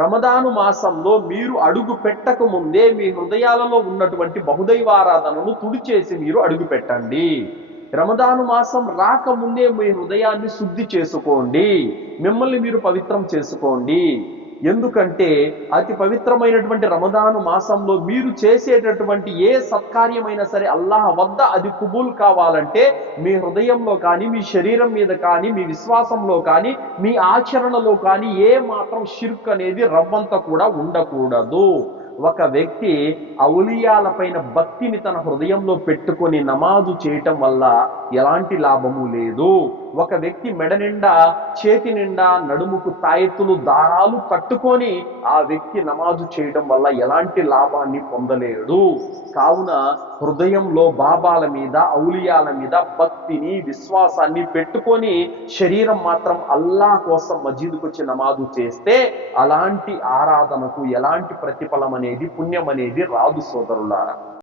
రమదాను మాసంలో మీరు అడుగు పెట్టక ముందే మీ హృదయాలలో ఉన్నటువంటి బహుదైవారాధనను తుడిచేసి మీరు అడుగు పెట్టండి. రమదాను మాసం రాకముందే మీ హృదయాన్ని శుద్ధి చేసుకోండి, మిమ్మల్ని మీరు పవిత్రం చేసుకోండి. ఎందుకంటే అతి పవిత్రమైనటువంటి రమదాను మాసంలో మీరు చేసేటటువంటి ఏ సత్కార్యమైనా సరే అల్లాహ్ వద్ద అది కుబూల్ కావాలంటే మీ హృదయంలో కానీ, మీ శరీరం మీద కానీ, మీ విశ్వాసంలో కానీ, మీ ఆచరణలో కానీ ఏ మాత్రం షిర్క్ అనేది రవ్వంత కూడా ఉండకూడదు. ఒక వ్యక్తి ఔలియాల పైన భక్తిని తన హృదయంలో పెట్టుకొని నమాజు చేయటం వల్ల ఎలాంటి లాభము లేదు. ఒక వ్యక్తి మెడ నిండా, చేతి నిండా, నడుముకు తాయెత్తులు, దారాలు కట్టుకొని ఆ వ్యక్తి నమాజు చేయడం వల్ల ఎలాంటి లాభాన్ని పొందలేడు. కావున హృదయంలో బాబాల మీద, ఔలియాల మీద భక్తిని, విశ్వాసాన్ని పెట్టుకొని శరీరం మాత్రం అల్లా కోసం మసీదుకు వచ్చి నమాజు చేస్తే అలాంటి ఆరాధనకు ఎలాంటి ప్రతిఫలం అనేది, పుణ్యం అనేది రాదు సోదరులారా.